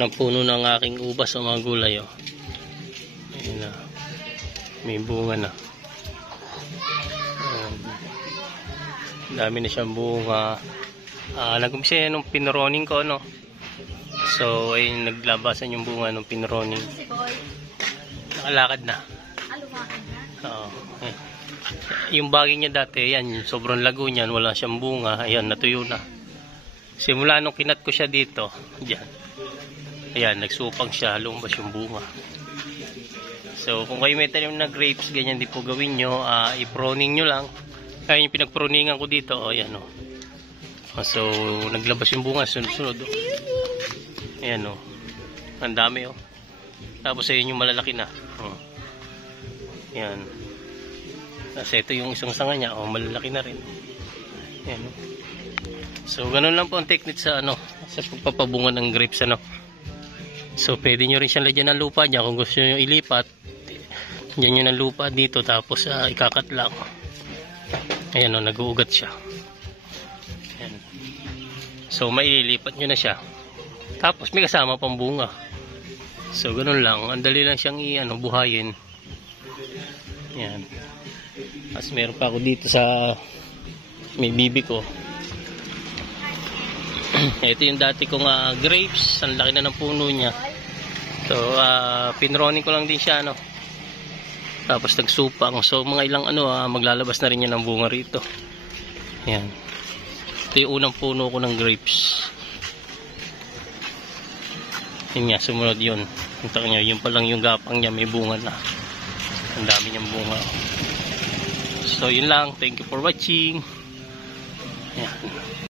Yan ang puno ng aking ubas o mga gulay. Oh. Ayan na. May bunga na. Dami na siyang bunga. Nag-umpisa yan nung pinroning ko, no? So, ay naglabasan yung bunga nung pinroning. Nakalakad na. Oo. Yung baging niya dati, yan, sobrang lago niyan, wala siyang bunga. Ayan, natuyo na. Simula nung kinat ko siya dito, dyan. Ayan, nagsupang siya, lumabas yung bunga. So, kung kayo may tanim na grapes, ganyan din po gawin nyo. I-proning nyo lang. Kaya yung pinag-proningan ko dito, ayan o. So, naglabas yung bunga, sunod-sunod. Ayan o. Ang dami o. Tapos ayun yung malalaki na. Ayan. Kasi ito yung isang sanga niya, malalaki na rin. Ayan o. So, ganun lang po ang technique sa sa pagpapabunga ng grapes, So, pwede nyo rin siyang lagyan ng lupa dyan. Kung gusto nyo ilipat, dyan nyo ng lupa dito, tapos ikakat lang. Ayan o, nag-uugat siya. Ayan. So, maililipat nyo na siya. Tapos, may kasama pang bunga. So, ganun lang. Ang dali lang siyang buhayin. Ayan. Tapos, meron pa ako dito sa may bibi ko. Ito yung dati kong grapes. Ang laki na ng puno niya. So, pinroning ko lang din siya, Tapos nagsupang. So, mga ilang maglalabas na rin yan ng bunga rito. Ayan. Ito yung unang puno ko ng grapes. Yun nga, sumunod yun. Punta nyo, yun pa lang yung gapang niya, may bunga na. Ang dami niyang bunga. So, yun lang. Thank you for watching. Ayan.